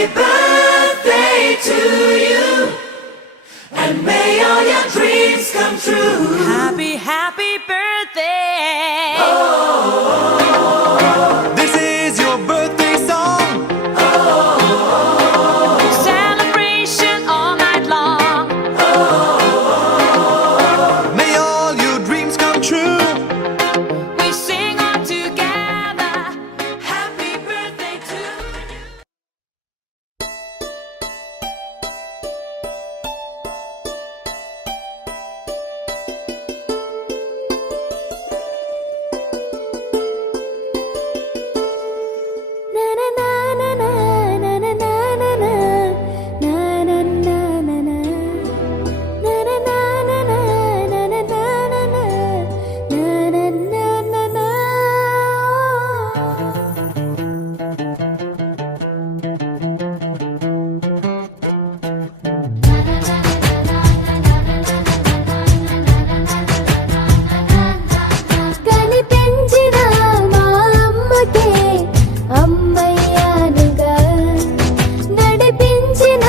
Happy birthday to you, and may all your dreams come true. Happy, happy birthday. This is your birthday song. Celebration all night long. May all your dreams come true. We sing all together. Happy birthday to you. కనిపించిన మా అమ్మకే అమ్మయ్యానుగా, నడిపించిన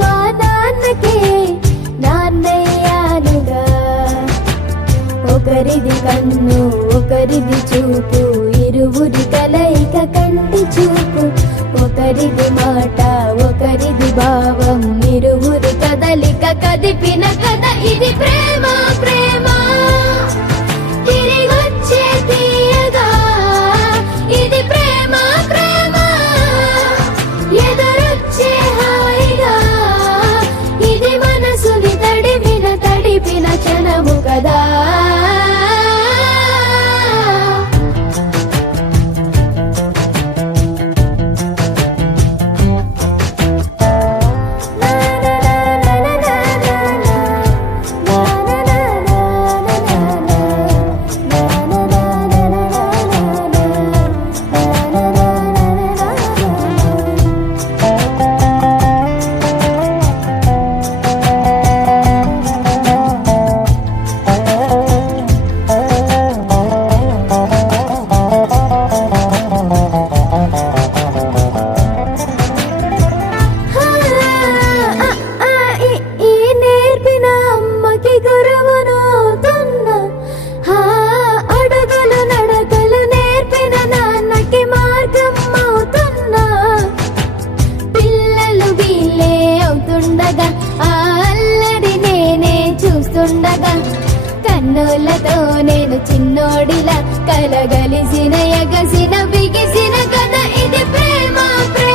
మా నాన్నకే నాన్నయ్యానుగా. ఒకరిది కన్ను ఒకరిది చూపు, ఇరువురి కలయిక కంటి చూపు. ఒకరిది మాట ఒకరిది భావం, ఇరువురి కదలిక కదిపిన కథ ఇది. ప్రేమ ప్రేమ తిరిగొచ్చే తీయగా, ఇది ప్రేమ ప్రేమ ఎదురొచ్చే హాయిగా. ఇది మనసుని తడిపిన క్షణము కదా. ఈ నేర్పిన అమ్మకి గురువునవుతున్నా, అడుగులు నడకలు నేర్పిన నాన్నకి మార్గం అవుతున్నా. పిల్లలు వీళ్ళే అవుతుండగా, ఆ అల్లరి నేనే చూస్తుండగా, కన్నులతో నేను చిన్నోడిలా కలగలిసిన ఎగసిన బిగిసిన కథ ఇది. ప్రేమ ప్రేమ